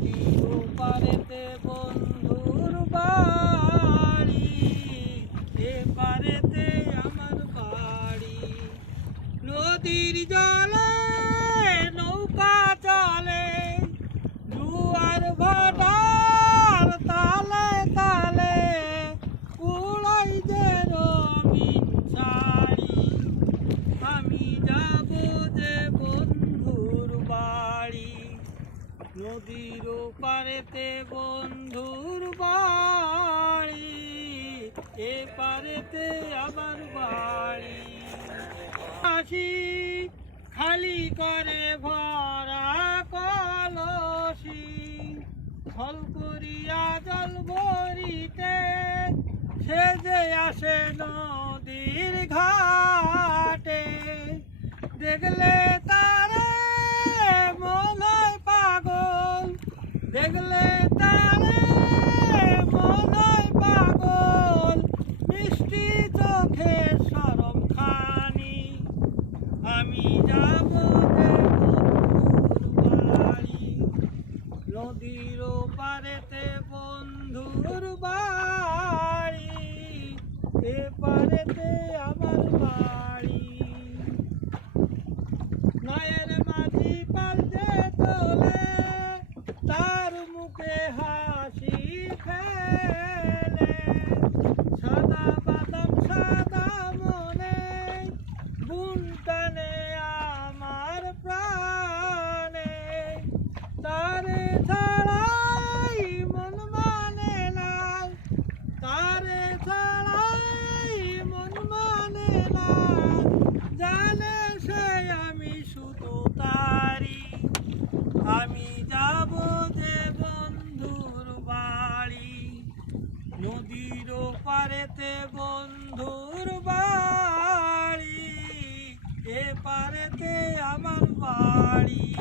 নদীর পারেতে বন্ধুর বাড়ি এ পারেতে আমার বাড়ি নদীর জলে নৌকা চলে জুয়ার ভাটার তালে তালে উড়াই যে রঙিন শাড়ি আমি যাব যে বন্ধুর বাড়ি নদীর পারেতে বন্ধুর বাড়ি, এ পারেতে আমার বাড়ি। আসি খালি করে ভরা কলসি ফল করিয়া জল ভরিতে, সে যে আসে নদীর ঘাটে। দেখলে তারে মনে পাগল মিষ্টি চোখে সরম খানি। আমি যাব নদীর পারেতে বন্ধুর বাড়ি এ পারেতে আমার বাড়ি নয়ের মাঝি পাল্টে তোলে তার মুখে হাসি ফেলে সাদা বাদাম সাদা মনে আমার প্রাণে তারে ছাড়াই মন মানে না তারে ছাড়াই মন মানে না জানে সে আমি শুধু তারি আমি যাব যে বন্ধুর বাড়ি নদীর পারেতে বন্ধুর বাড়ি এ পারেতে আমার বাড়ি।